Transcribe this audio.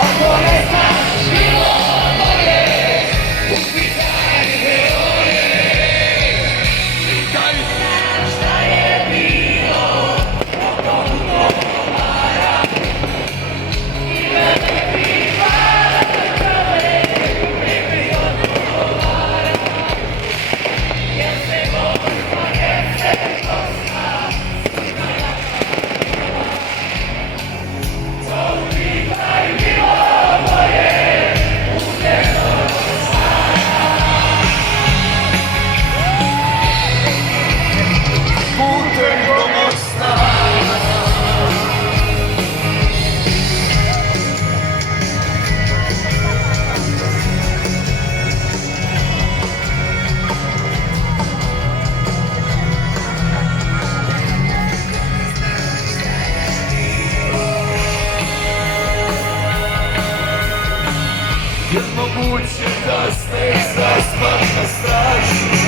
ako ne znaš bilo bolje, upitaj heroje. Pitaj šta je bilo, o tomu odgovara. Ime ne pripada čovek, ime odgovara. Jer se borba, jer se dosta, upitaj bilo bolje, uzdeno putem do mosta. Je moguće da ste zaspat na straži?